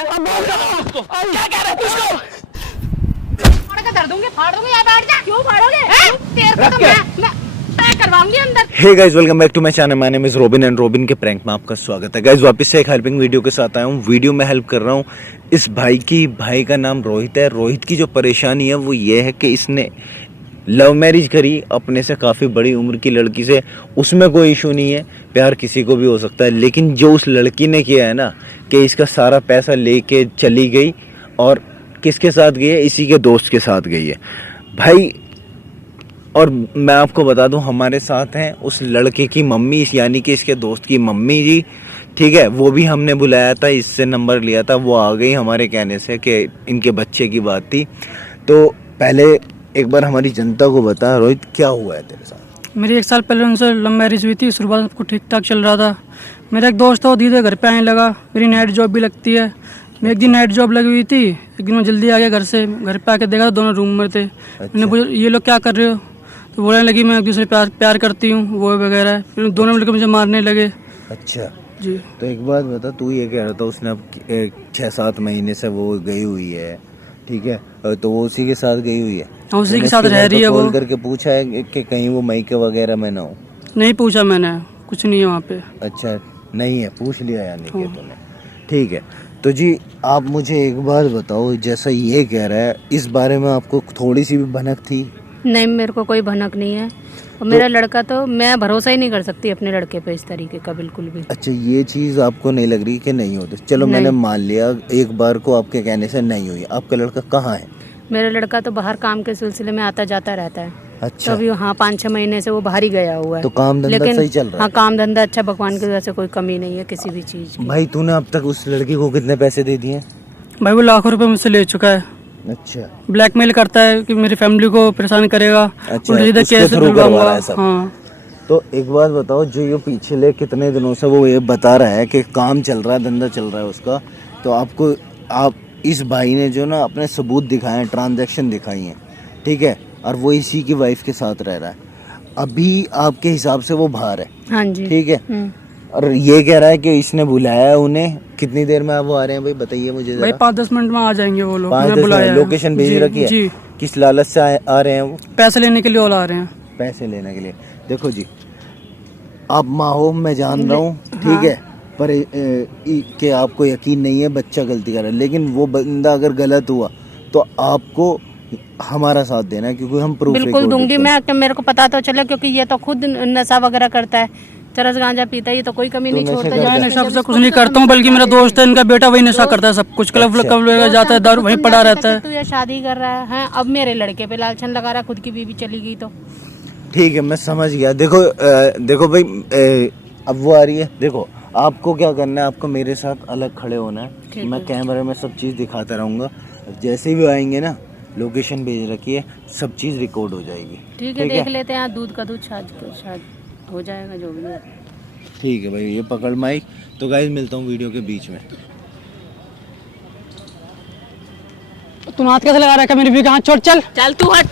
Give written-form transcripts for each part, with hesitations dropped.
क्या कह रहे हो उसको? कर दूंगी, फाड़ दूंगी। यहाँ बैठ जा। क्यों फाड़ोगे? तेरे को तो मैं करवाऊंगी अंदर। Hey guys, welcome back to my channel. My name is Robin and Robin के प्रैंक में आपका स्वागत है। गाइस वापस से एक हेल्पिंग वीडियो के साथ आया हूँ। वीडियो में हेल्प कर रहा हूँ इस भाई का नाम रोहित है। रोहित की जो परेशानी है वो ये है कि इसने लव मैरिज करी अपने से काफ़ी बड़ी उम्र की लड़की से। उसमें कोई इशू नहीं है, प्यार किसी को भी हो सकता है। लेकिन जो उस लड़की ने किया है ना कि इसका सारा पैसा लेके चली गई और किसके साथ गई है? इसी के दोस्त के साथ गई है भाई। और मैं आपको बता दूं, हमारे साथ हैं उस लड़के की मम्मी, यानी कि इसके दोस्त की मम्मी जी। ठीक है, वो भी हमने बुलाया था, इससे नंबर लिया था, वो आ गई हमारे कहने से कि इनके बच्चे की बात थी। तो पहले एक बार हमारी जनता को बता रोहित, क्या हुआ है तेरे साथ? मेरी 1 साल पहले उनसे लव मैरिज हुई थी। शुरुआत सबको ठीक ठाक चल रहा था। मेरा एक दोस्त था, वो धीरे घर पे आने लगा। मेरी नाइट जॉब भी लगती है। मैं एक दिन नाइट जॉब लगी हुई थी, एक दिन मैं जल्दी आ गया घर से। घर पे आके देखा तो दोनों रूम में थे। मैंने पूछा ये लोग क्या कर रहे हो? तो बोलने लगी मैं एक दूसरे प्यार करती हूँ वो वगैरह। फिर दोनों मिलकर मुझे मारने लगे। अच्छा जी। तो एक बात बता, तू ये कह रहा था उसने अब 6-7 महीने से वो गई हुई है, ठीक है, तो वो उसी के साथ गई हुई है? हाँ, उसी के साथ रह रही है वो। कॉल करके पूछा है कि कहीं वो मायके वगैरह में ना हो? नहीं पूछा मैंने, कुछ नहीं है वहाँ पे। अच्छा नहीं है, पूछ लिया यानी कि तूने, ठीक है। तो जी आप मुझे एक बात बताओ, जैसा ये कह रहा है इस बारे में आपको थोड़ी सी भी भनक थी? नहीं, मेरे को कोई भनक नहीं है। और मेरा लड़का तो मैं भरोसा ही नहीं कर सकती अपने लड़के पे इस तरीके का, बिल्कुल भी। अच्छा, ये चीज़ आपको नहीं लग रही कि नहीं होती? चलो मैंने मान लिया एक बार को आपके कहने से नहीं हुई। आपका लड़का कहाँ है? मेरा लड़का तो बाहर काम के सिलसिले में आता जाता रहता है। अच्छा, तो अभी हाँ 5-6 महीने से वो बाहर ही गया हुआ है। तो काम धंधा सही चल रहा है? हाँ, काम धंधा अच्छा, भगवान की वजह से कोई कमी नहीं है किसी भी चीज की। भाई तूने अब तक उस लड़की को कितने पैसे दे दिए? भाई वो लाखों रुपए मुझसे ले चुका है। अच्छा, ब्लैकमेल करता है कि मेरी फैमिली को परेशान करेगा। अच्छा, उल्टा उसके केस थ्रू करवा रहा है सब। हाँ। तो एक बात बताओ, जो ये पिछले कितने दिनों से वो ये बता रहा है कि काम चल रहा है, धंधा चल रहा है उसका, तो आप इस भाई ने जो ना अपने सबूत दिखाए हैं, ट्रांजैक्शन दिखाई हैं, ठीक है, और वो इसी की वाइफ के साथ रह रहा है। अभी आपके हिसाब से वो बाहर है? हाँ जी, ठीक है। और ये कह रहा है कि इसने बुलाया है उन्हें। कितनी देर में वो आ रहे हैं भाई, बताइए मुझे जरा। भाई 5-10 मिनट में आ जाएंगे वो लोग। 5-10 मिनट? लोकेशन भेज रखी है? जी। किस लालच से आ रहे हैं वो? पैसे लेने के लिए वो आ रहे हैं। पैसे लेने के लिए? देखो जी, आप माँ हो, मैं जान रहा हूँ, ठीक है, पर कि आपको यकीन नहीं है बच्चा गलती कर रहा है, लेकिन वो बंदा अगर गलत हुआ तो आपको हमारा साथ देना है, क्योंकि हम प्रूफ बिल्कुल दूंगी मैं। मेरे को पता तो चले, क्योंकि ये तो खुद नशा वगैरह करता है, चरस गांजा पीता है, ये तो कोई कमी नहीं छोड़ता। मैं नशा वशा कुछ नहीं करता हूँ, बल्कि मेरा दोस्त है, इनका बेटा वही नशा करता है सब कुछ। क्लब जाता है, दारू वहीं पड़ा रहता है। तू ये शादी कर रहा है, अब मेरे लड़के पे लालछन लगा रहा है, खुद की बीवी चली गई तो। ठीक है, मैं समझ गया। देखो भाई, अब वो आ रही है। देखो आपको क्या करना है, आपको मेरे साथ अलग खड़े होना है। मैं कैमरे में सब चीज़ दिखाता रहूँगा। जैसे भी आएंगे ना, लोकेशन भेज रखी है, सब चीज़ रिकॉर्ड हो जाएगी। ठीक है, देख लेते हैं। दूध का दूध शायद हो जाएगा, जो भी है। ठीक है भाई, ये पकड़ माइक। तो गाइस मिलता हूँ वीडियो के बीच में। तू हाथ कैसे लगा रखा मेरी बीवी का? हाथ छोड़, चल चल तू हट।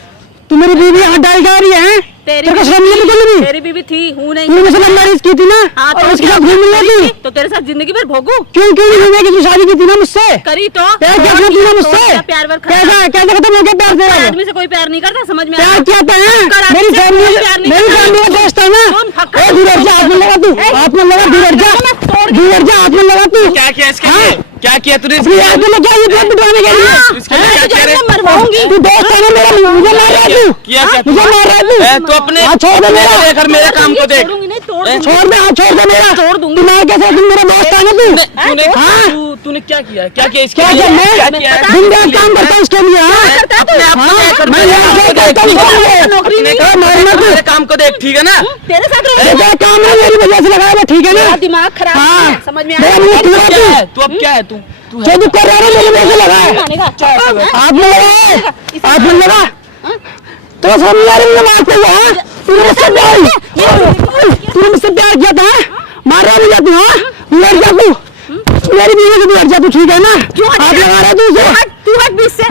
तू मेरी बीवी हाथ डाल के आ रही है? तेरी बीवी थी, हूँ नहीं। तूने मुझसे लव मैरिज की थी ना? हाँ, और उसके साथ घूम रही थी तो तेरे साथ जिंदगी भर भोगू? क्यों घूमेगी? तू शादी की थी ना मुझसे? करी तो मुझसे प्यार वर कैसे खत्म हो गया प्यार तेरा? आदमी से कोई प्यार नहीं करता, समझ में? प्यार क्या था? मेरी फैमिली का दोस्त है ना? दूर हट जा, हाथ में लगा तू, हाथ में लगा, दूर हट जा, हाथ में लगा तू। क्या किया इसके लिए? क्या किया तूने? हाथ में लगा, ये ब्लड बिठाने के लिए मरवाऊंगी। तू दोस्त है ना मेरा, मुझे मार रहा है तू, मुझे मार रहा है तू अपने छोड़ दे मेरा, देख मेरे काम को देख। छोड़ दे, छोड़ दे मेरा, तोड़ दूंगी। तू मैं कैसे? तू मेरा दोस्त है ना तू? तूने क्या किया? क्या किया इसके क्या लिए? मैं दिन रात काम करता हूँ इसके लिए? मैं यहाँ करता हूँ नौकरी नहीं, मेरे काम को देख, ठीक है ना? तेरे साथ काम है, मेरी वजह से लगाया, ठीक है ना? दिमाग खराब है, समझ में क्या है तू? अब क्या है तू? जो तू कर रहा है मेरी वजह से लगा है। हाथ में लगा है, हाथ में लगा तो समझ आ रही है बात है। तूने मुझसे प्यार किया था, मार रहा मुझे तू? लड़ जा तू, मेरी बीवी से लड़ जा तू, ठीक है ना? हाथ लगा रहा तू उसे, तू हट बीच से।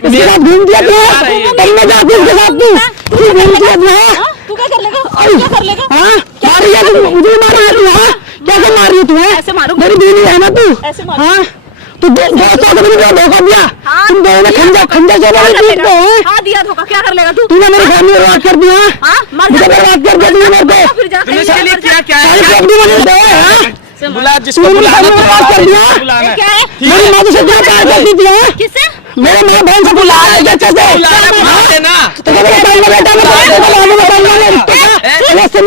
इसके साथ घूम दिया तू, कहीं मैं जाती उसके साथ तू घूम दिया तू क्या कर लेगा? क्या कर लेगा? मार रही है तू, मुझे मार रही है तू? कैसे मार रही है तू? ऐसे मारूंगी। मेरी बीवी है ना तू? ऐसे मारूंगी। हाँ तू दोस्तों को भी धोखा दिया। हाँ, तुम दोनों ने खंजा खंजा क्या चला कर लेगा? है। हाँ दिया धोखा, क्या कर लेगा तू? तूने मेरी फैमिली बर्बाद कर दिया। हाँ, मर मुझे जा। बर्बाद कर दिया तूने मेरे को। फिर जा, तूने कहीं इसके लिए मर जा। किया क्या सारी है? प्रॉपर्टी मुझे दे हाँ? बुला जिसको तूने बुलाना मेरी बर्बाद कर दिया। बुलाना ये है। क्या है? मेरी माँ से कितना प्यार करती थी हाँ? किससे? मेरे माँ बहन से बुला रहे थे अच्छे से। बुलाना बुला देना। तो कभी बताऊंगा बेटा मैं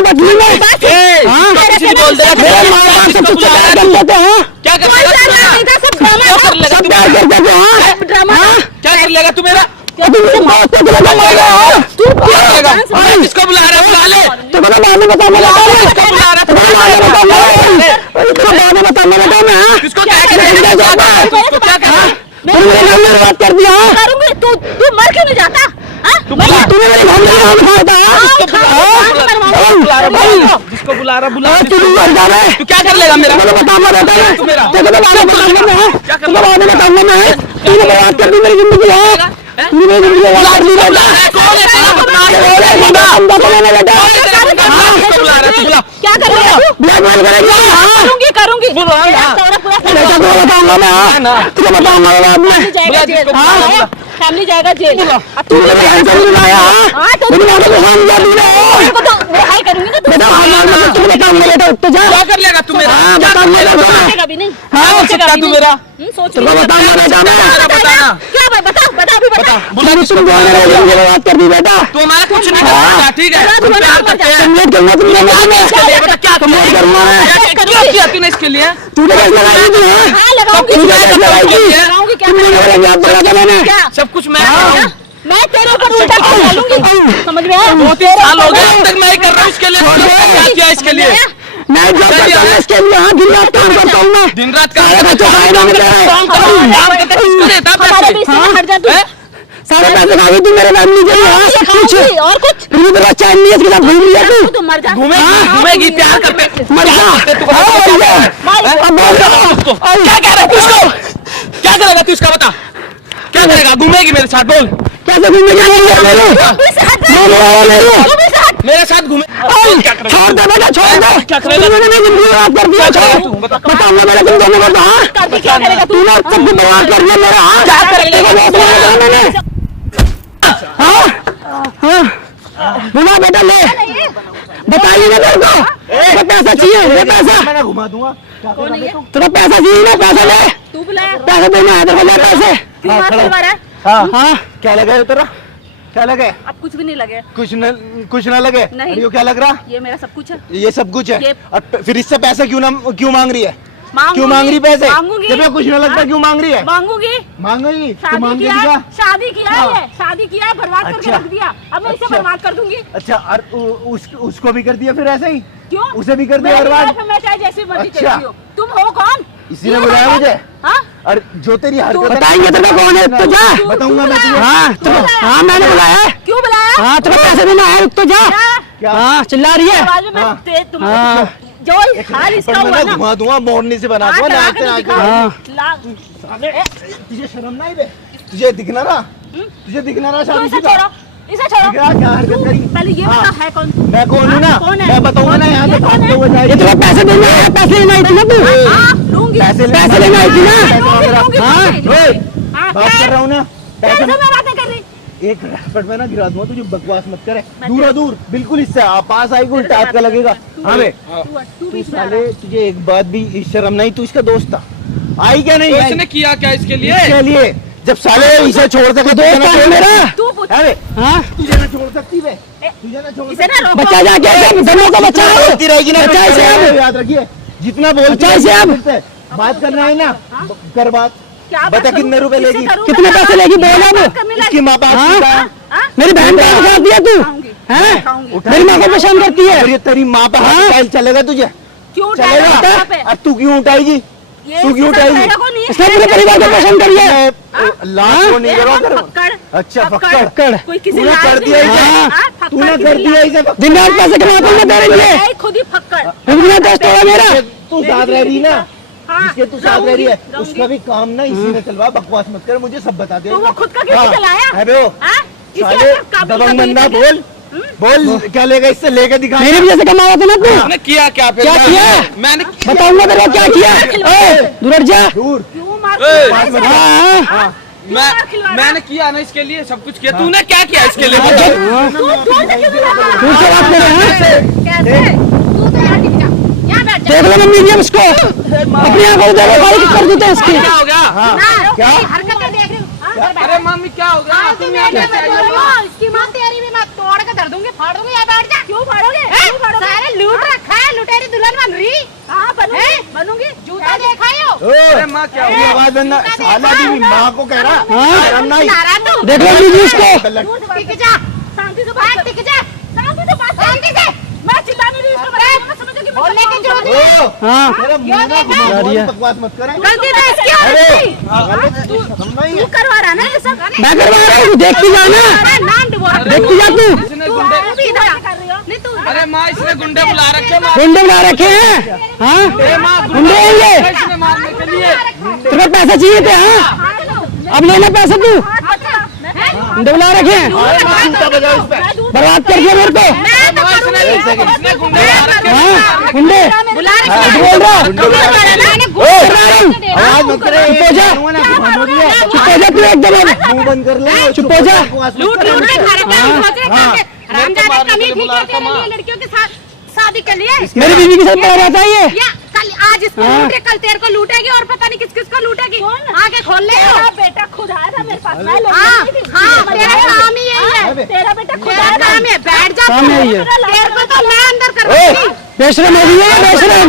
बदली में ए, हाँ? कुछ भी बोल देगा। मेरे माँ बाप से किसको कुछ बुला प्यार रहा है? करते थे हाँ? क्या कर कोई लेगा प्यार तू? नहीं था, सब ड्रामा क्या था। कर लेगा सब तू? प्यार करते थे हाँ? ड्रामा था। क्या कर लेगा तू मेरा? क्या तू मेरे बाप को बुला रहा है? तू क्या करेगा? हाँ? किसको बुला रहा है? बुला ले। तो बता बाद में बता मैं किसको बुला रहा है? तो बाद में बता मैं हाँ? किसको क्या करेगा? किसको क्या करेगा? तूने मेरी फैमिली बर्बाद कर दिया हाँ? करूंगी। तू मर क्यों नहीं जाता? हाँ? तूने मेरी फैमिली बर्बाद कर दिया जिसको बुला रहा बुला। तू मर जा रहा है तू क्या कर लेगा मेरा? मैं बताऊंगा बेटा तू मेरा। तेरे को बाद में बताऊंगा मैं क्या कर तेरे को बाद में बताऊंगा मैं तूने बर्बाद कर दी मेरी जिंदगी है तूने मेरी जिंदगी बर्बाद कर दी बेटा कौन है तेरा बदमाश? बंदा तो मैंने बेटा कौन है तेरा बदमाश? किसको बुला रहा है? तू बुला। क्या कर रहा है? ब्लैकमेल करेगी हाँ करूंगी। बुला हाँ। बेटा तुझे बताऊंगा मैं हाँ तुझे बताऊंगा मैं बाद में बुला जिसको बुला बुला। फैमिली जाएगा जेल। अब तूने मेरी बहन को बुलाया हाँ तो मेरी माँ को पसंद किया तूने को तो रिहाई करूंगी ना। बेटा हाँ तुझे बताऊंगा बेटा उत्तर जा क्या कर लेगा तू मेरा? हाँ क्या कर बताऊंगा लेगा? बेटा सोचेगा भी नहीं। हाँ सोचेगा तू मेरा? सोच तेरे को बताऊंगा बेटा मैं बताना। क्या भाई बता अभी बता। बुला तुम दोनों मेरी जिंदगी बर्बाद कर दी बेटा तू हमारा कुछ नहीं कर सकता, ठीक है? तुम प्यार करते हैं। तुम लोग करना तुमने मैं इसके लिए बता क्या तुम लोग करना है क्या किया तूने इसके लिए? तूने कैसे लगाई थी हाँ हाँ लगाऊंगी। तूने कैसे लगाई थी लगाऊंगी क्या? तुमने मेरा याद पड़ा था मैंने क्या? सब कुछ मैं कर रहा हूँ। मैं तेरे ऊपर उल्टा डालूंगी। समझ में आया? 2-3 साल हो गए अब तक मैं ही कर रहा हूँ इसके लिए। तूने क्या किया इसके लिए? मैं जॉब करता हूँ इसके लिए हाँ दिन रात काम करता हूँ मैं दिन रात काम सारे बच्चों का इनाम मिला है काम करता किसको देता हमारे बीच पैसे? से हट जा तू। हैं? सारे पैसे खा गई तू मेरे फैमिली के लिए हाँ सब कुछ खाऊंगी और कुछ। फिर भी तेरा चाइनीज के साथ घूम लिया तू तू मर जा। घूमेगी प्यार करते मर जा हाँ मर जा अब बोल रहा हूँ क्या कह रहा है तू इसको? क्या करेगा तू इसका बता? क्या करेगा? घूमेगी मेरे साथ बोल। कैसे घूमने जा रही है मेरे साथ घूमे क्या करेगा? छोड़ दे बेटा छोड़ दे क्या करेगा? तूने मेरी जिंदगी बर्बाद कर दिया करेगा छोड़ तू? बता। बताऊंगा मेरे तुम दोनों को तो हाँ क्या करेगा तू? तूने सब कुछ बर्बाद कर दिया मेरा हाँ क्या करेगा? तेरे को बहुत मारा था मैंने हाँ हाँ बुला बेटा ले बताइए ना तेरे को तो पैसा चाहिए ले पैसा मैं घुमा दूंगा कौन है ये? तेरा पैसा चाहिए ना पैसा ले तू बुलाया? पैसा देना है तेरे को ले पैसे क्यों मार करवा रहा है? हाँ हाँ क्या लगा है तेरा क्या लगे अब कुछ भी नहीं लगे। कुछ न लगे नहीं। अरे ये क्या लग रहा ये मेरा सब कुछ है। ये सब कुछ है ये- और फिर इससे पैसा क्यों मांग रही है मांगूंगी। क्यों मांग रही पैसे मांगूंगी। जब मैं कुछ न लगता हाँ? क्यों मांग रही है मांगूंगी। मांगेगी तो शादी मांग किया देगी है, क्या? शादी किया है हाँ। ये, शादी किया है, बर्बाद करके अच्छा। रख दिया। अब मैं इसे अच्छा। बर्बाद कर दूंगी। अच्छा और उसको भी कर दिया फिर ऐसे ही क्यों? उसे भी कर दिया मेरी बर्बाद? लाइफ में मैं चाहे जैसी मर्जी अच्छा। चलती हूँ। तुम हो कौन? इसी ने ये बुलाया बताओ। मुझे हाँ? और जो तेरी हरकत बताएंगे तेरे को कौन है तो जा बताऊंगा मैं तुझे हाँ तो हाँ मैंने बुलाया है क्यों बुलाया? हाँ तेरे पैसे देना है रुक तो जा क्या? हाँ चिल्ला रही है आवाज में मैं हाँ। तुम हाँ। जो हाल इसका पर हुआ मैं ना, घुमा दूंगा मोरनी से बना हाथ दूंगा लगा नाचते के तो नाचते दिखाओ। हाँ। तुझे शर्म नहीं बे तुझे दिखना रहा तुझे दिखना रहा तो शादी इसे शुदा? छोड़ो, इसे छोड़ो। क्या हरकत करी पहले ये हाँ। बता है कौन? मैं कौन हूँ ना हाँ, कौन है? मैं बताऊंगा ना यहाँ ये से कौन भागते है? हुए ये जाएगी तेरे पैसे देना है पैसे लेना है ना तू हाँ, लूंगी। पैसे लेना है कि ना? लूंगी, हाँ। लूंगी। ओए, हाँ, बात क्या कर रहा हूँ ना कैसे पैसे मैं बातें कर रही? एक रैपट में ना गिरा दूंगा तुझे बकवास मत करे दूर दूर बिल्कुल इससे पास आएगी उल्टा हाथ का लगेगा हाँ बे तू तू बीच में आ साले तुझे एक बात भी शर्म नहीं तू इसका दोस्त था आई क्या नहीं आई? इसने किया क्या इसके लिए? इसके लिए जब साले इसे छोड़ सके दोस्त है मेरा तू पूछ। अरे हाँ तुझे ना छोड़ सकती बे तुझे ना छोड़ इसे ना रोको। बच्चा जाके दोनों को बचाओ बोलती रहेगी ना बच्चा इसे अब याद रखिए जितना बोलती बच्चा इसे अब। रहेगी, बात करना है ना कर बात क्या बात बता करूं? कितने रुपए किससे लेगी? करूं? कितने पैसे लेगी बोल अब बात करने इसकी लगी। माँ बाप हाँ? का हाँ? मेरी बहन का उठा दिया तू खाऊंगी। हैं खाऊंगी। मेरी माँ को परेशान करती है और ये तेरी माँ पे हाथ उठाए चलेगा तुझे क्यों उठाएगा चलेगा यहाँ पे? अब तू क्यों उठाएगी ये तू क्यों इसके उठाएगी? साथ रहेगा नहीं? इसने पूरे परिवार को परेशान करी है मैं लाश को नहीं ये करो कौन फक्कड़? अच्छा फक्कड़। फक्कड़ कोई किसी तूने लायक कर नहीं दिया है। इसे हाँ, हाँ, फक्कड़ तूने किसी कर दिया लायक- इसे दिन रात पैसे कमाते हैं दे रही है है खुद ही फक्कड़। रुकना दोस्त है मेरा तू साथ रह रही ना हाँ, जिसके तू साथ रह रही है रहूंगी। उसका भी काम ना इसी ने चलवा बकवास मत कर मुझे सब बता दे तो वो खुद का क्यों नहीं चलाया? अबे ओ हाँ? इसके साले अंदर काबू दबंग करने बंदा के बोल बोल क्या लेगा इससे लेके दिखा मेरे भी जैसे कमाया था ना तू मैंने किया क्या फिर? क्या किया? मैंने बताऊंगा तेरे को क्या किया ए, दूर हट जा दूर क्यों मार मैंने किया ना इसके लिए, सब कुछ किया। तूने क्या किया इसके लिए? देख लो मम्मी जी इसको, अपनी आंखों से देखो भाई कर देते हैं इसकी। क्या हो गया? क्या हरकतें देख रही हूँ? अरे मम्मी क्या हो गया? इसकी माँ तेरी भी मैं तोड़ के धर दूंगी, फाड़ दूंगी। यहाँ बैठ जा। क्यों फाड़ोगे? सारे लूट रखा है, लुटेरी दुल्हन बन रही। कहाँ बनूंगी? जूता देखा हो? अरे माँ क्या हो गया? आवाज बंद। साला भी माँ को कह रहा। देख लो मम्मी जी इसको। टिक जा, शांति से बात, टिक जा, शांति से बात, शांति से। मैं चिल्ला नहीं रही, मैं समझ गई। बोलने की जरूरत नहीं है। हाँ तेरा मुंह ना घुमा रही है, बकवास मत करे। गलती तो इसकी है। तू करवा रहा ना ये सब? मैं करवा रहा हूँ, देखती जा ना, नाम डुबो। देखती जा तू। इसने गुंडे, भी इधर कर रही हो? नहीं तू। अरे माँ इसने गुंडे बुला रखे माँ। गुंडे बुला रखे हैं, हाँ गुंडे होंगे। इसने मारने के लिए। तुम्हें पैसा चाहिए थे, हाँ अब लेना पैसा तू। गुंडे बुला रखे हैं, बर्बाद कर दिया मेरे को। इसने गुंडे बुला रखे। हाँ गुंडे बुला बोल रहा आवाज मत करे। चुप हो जा, चुप हो जा तू एकदम, मुंह बंद कर ले। चुप हो जा। लूट लूट के खा रहे हैं। रामजादा कमी ठीक है तेरे लिए, लड़कियों के साथ शादी के लिए। मेरी बीवी के साथ पड़ा रहता है ये। या कल आज इसको लूटे, कल तेरे को लूटेगी और पता नहीं किस किस को लूटेगी। आगे खोल ले। बेटा खुद आया था मेरे पास। हाँ तेरा काम ही यही है। तेरा बेटा खुद आया था। बैठ जा। काम यही है। तेरे को तो मैं अंदर करवाऊंगी। बेशरम हो गई है, बेशरम।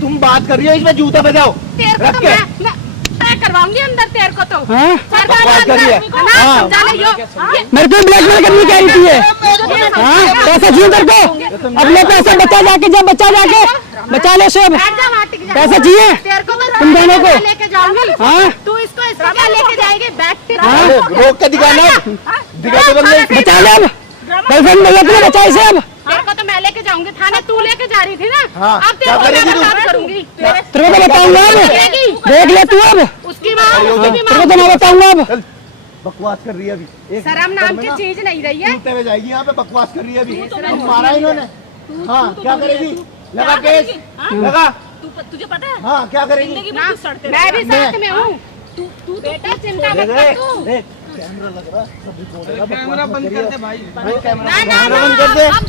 तुम बात कर रही हो, इसमें जूता बजाओ। तेरे को रख तो के। मैं करवाऊंगी अंदर तेरे को तो। हाँ बकवास कर रही है। मेरे को ब्लैकमेल करनी कह रही थी ये। हाँ पैसा चाहिए तेरे को, अपने पैसे बचा जाके, जब बचा जाके बचा ले सब पैसा चाहिए तेरे को तो तुम दोनों को। लेके जाऊंगी। हाँ तू इसको इसको क्या लेके जाएगी? बैठ हाँ? रोक के दिखाना, दिखा दे बंदे। बचा ले अब, गर्लफ्रेंड भैया तुमने बचाई से अब। तेरे को तो मैं लेके जाऊंगी थाने, तू लेके जा रही थी ना। हाँ, अब क्या तेरे करेगी को तू? मैं करूंगी। तेरे को बताऊंगा अब, देख ले तू अब, उसकी माँ, उसकी भी तेरे को माँ। तो मैं बताऊंगा अब। बकवास कर रही है अभी। एक शर्म नाम की ना चीज नहीं रही है। जूते में जाएगी, यहाँ पे बकवास कर रही है अभी। अब मारा इन्होंने। हाँ क्या करेगी? लगा केस, लगा। तुझे पता है? हाँ क्या करेगी? ना, मैं भी साथ में हूँ। तू बेटा चिंता मत कर तू। कैमरा लग रहा, सब रिकॉर्ड है। कैमरा बंद कर दे भाई। कैमरा बंद कर दे। अब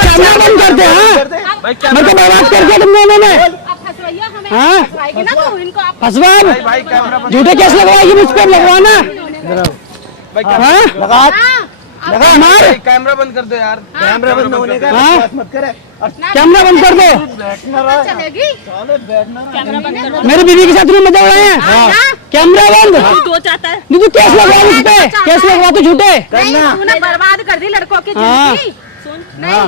कैमरा बंद कर दे। हाँ भाई मेरे को बर्बाद कर दिया तुम दोनों ने। अब फंसवाइया हमें, हाँ? फंसवाएगी ना तू इनको। आप फंसवा, भाई कैमरा बंद। झूठे केस लगवाएगी मुझ पर, लगवाना। भाई हाँ लगा, हाँ, लगा मार, कैमरा बंद कर दो यार। कैमरा बंद होने का हाँ? बकवास मत करे। और कैमरा बंद कर दो। बैठना रहा, चलेगी। साले बैठना रहा। मेरी बीवी के साथ तुमने मजा उड़ाए हैं। हाँ। कैमरा बंद। दो चाहता है। नहीं तू केस लगवा उस पे, केस लगवा तू झूठे। नहीं, तूने बर्बाद कर दी लड़कों की हाँ। जिंदगी। नहीं,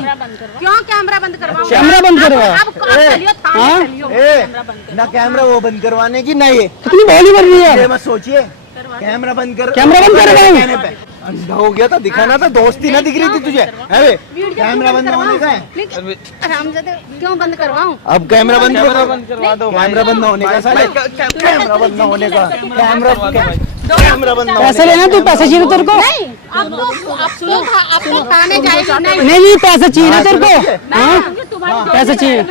क्यों कैमरा बंद करवाऊं? कैमरा बंद करवा। अब चलियो थाने हाँ? चलियो। ना कैमरा वो बंद करवाने की, ना ये कितनी भोली बन रही है। ये मत सोचिए। कैमरा बंद कर, कैमरा बंद करवाऊं। कहने पे अंधा हो गया था, दिखाना था, दोस्ती ना दिख रही थी तुझे। अरे कैमरा बंद होने का है। हरामजादे, क्यों बंद करवाऊं? अब कैमरा बंद कैमरा बंद करवा दो भाई। कैमरा बंद होने का साले। कैमरा बंद होने का, कैमरा बंद पैसे लेना, तू पैसे चाहिए तेरे को। नहीं, अब तो थाने जाएगी। नहीं नहीं पैसे चाहिए ना तेरे को। हाँ पैसे चाहिए।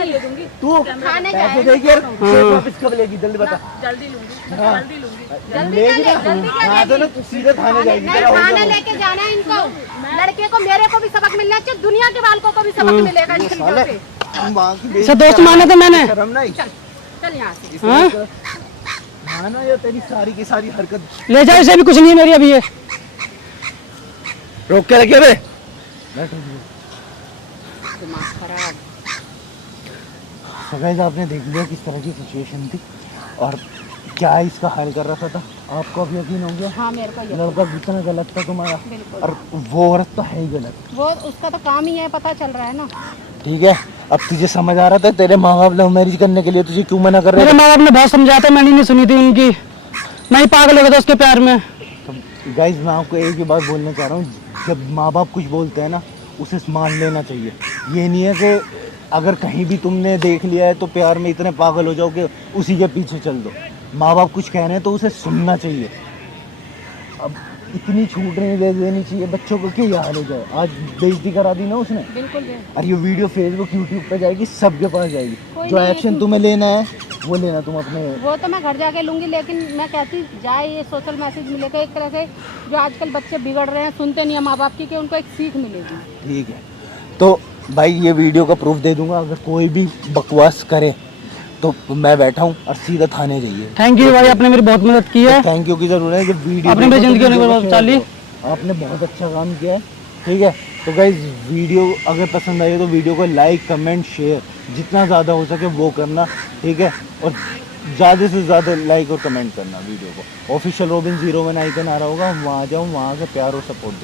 तू पैसे देगी यार, वापस कब लेगी? जल्दी बता। जल्दी लूंगी, हाँ। जल्दी लूंगी। लेगी ना, यहाँ से ना तू सीधे थाने जाएगी। नहीं, थाने लेके जाना है इनको। लड़के को, मेरे को भी सबक मिलना चाहिए, दुनिया के बालकों को भी सबक मिलेगा इनकी साले, वजह से। तुम वहाँ की इसे दोस्त माना था मैंने। शर्म नहीं। चल यहाँ से। हाँ हाँ ना, ये तेरी सारी की सारी हरकत ले जाओ, इसे भी कुछ नहीं है मेरी अभी ये। रोक के रखिए बे। तो गाइस आपने देख लिया किस तरह की सिचुएशन थी और क्या इसका हल कर रखा था। आपको अब यकीन हो गया हाँ, मेरे को ये लड़का कितना गलत था तुम्हारा, बिल्कुल। और वो औरत तो है ही गलत। वो उसका तो काम ही है, पता चल रहा है ना। ठीक है, अब तुझे समझ आ रहा था तेरे माँ बाप लव मैरिज करने के लिए तुझे क्यों मना कर रहे मेरे माँ बाप ने बहुत समझाया था, मैंने नहीं सुनी थी उनकी। मैं ही पागल हो गया था उसके प्यार में। थे। गाइस मैं आपको एक ही बात बोलना चाह रहा हूँ, जब माँ बाप कुछ बोलते हैं ना उसे मान लेना चाहिए। ये नहीं है कि अगर कहीं भी तुमने देख लिया है तो प्यार में इतने पागल हो जाओ कि उसी के पीछे चल दो। माँ बाप कुछ कह रहे हैं तो उसे सुनना चाहिए। अब इतनी छूट नहीं दे देनी चाहिए बच्चों को कि यार हो जाए। आज बेइज्जती करा दी ना उसने, बिल्कुल और ये वीडियो फेसबुक यूट्यूब पे जाएगी, सबके पास जाएगी। कोई जो नहीं, एक्शन तुम्हें लेना है वो लेना तुम अपने। वो तो मैं घर जाके लूंगी, लेकिन मैं कहती जाए ये सोशल मैसेज मिलेगा एक तरह से। जो आजकल बच्चे बिगड़ रहे हैं, सुनते नहीं है माँ बाप की, कि उनको एक सीख मिलेगी। ठीक है, तो भाई ये वीडियो का प्रूफ दे दूंगा, अगर कोई भी बकवास करे तो मैं बैठा हूँ और सीधा थाने जाइए। थैंक यू भाई, आपने मेरी बहुत मदद की है। थैंक यू की जरूरत है, जब वीडियो आपने मेरी जिंदगी में बहुत डाली। आपने बहुत अच्छा काम किया है। ठीक है, तो गाइज वीडियो अगर पसंद आई तो वीडियो को लाइक कमेंट शेयर जितना ज़्यादा हो सके वो करना। ठीक है, और ज़्यादा से ज़्यादा लाइक और कमेंट करना वीडियो को। ऑफिशियल रोबिन 01 आइकन आ रहा होगा, वहाँ जाओ, वहाँ से प्यार और सपोर्ट दो।